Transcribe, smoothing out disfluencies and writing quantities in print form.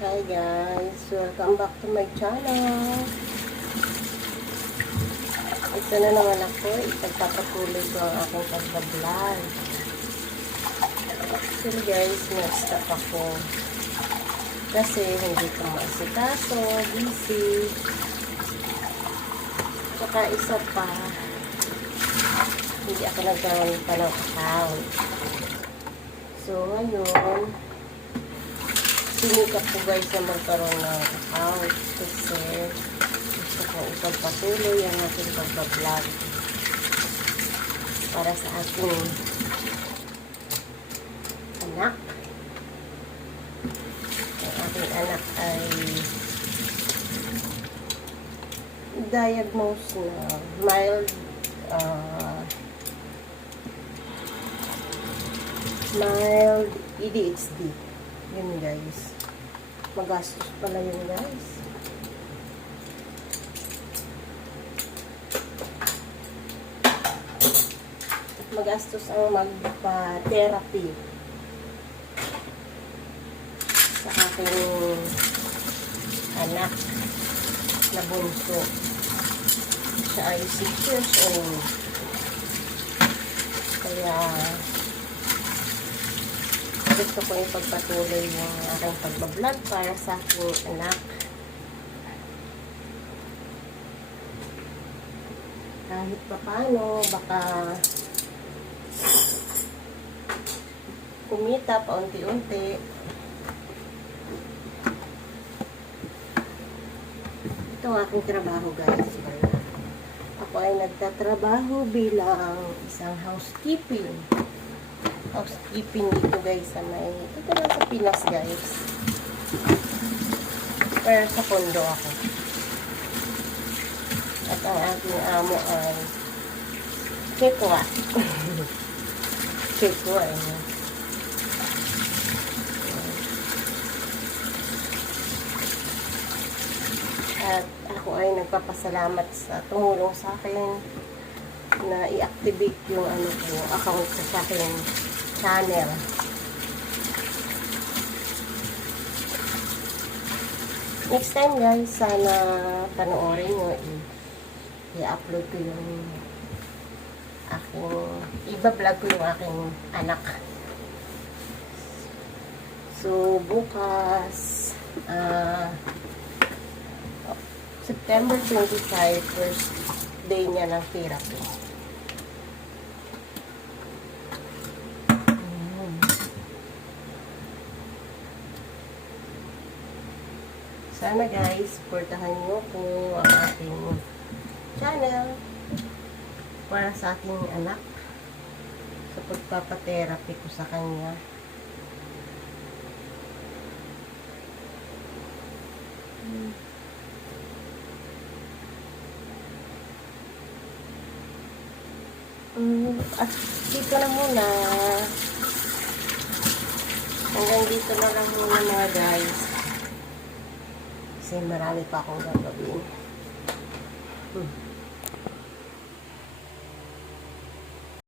Hi guys, welcome back to my channel. Ito na naman ako, ipagpapatuloy ko ang aking pagbablog. Actually guys, na-stop ako kasi hindi ko maasikaso, busy. Tsaka isa pa, hindi ako nagkaroon pa ng account. So ngayon, sinikap ko guys na magkaroon ng account kasi gusto ko ipagpatuloy ang aking pagbablog para sa aking anak. Ang aking anak ay diagnosed na mild ADHD. Yun guys. Magastos pala yun guys. Magastos ang magpa-therapy sa aking anak na bunso. Siya ay 6 years old. Kaya gusto ko ipagpatuloy yung aking pagbablog para sa aking anak. Kahit pa paano, baka kumita paunti-unti. Ito ang aking trabaho guys. Ako ay nagtatrabaho bilang isang housekeeping dito guys sa may, ito lang sa Pinas guys, pero sa kondo ako at ang aking amo ay Kekwa Kekwa at ako ay nagpapasalamat sa tumulong sa akin na i-activate yung account sa aking channel. Next time guys, sana panoorin nyo, i-upload ko yung aking, i-vlog ko yung aking anak. So bukas September 25, first day niya ng therapy. Sana guys, supportahan niyo po ang ating channel para sa aking anak sa pagpapatherapy ko sa kanya. At dito na muna. Hanggang dito na lang muna mga guys. Kasi marami pa akong gagawin.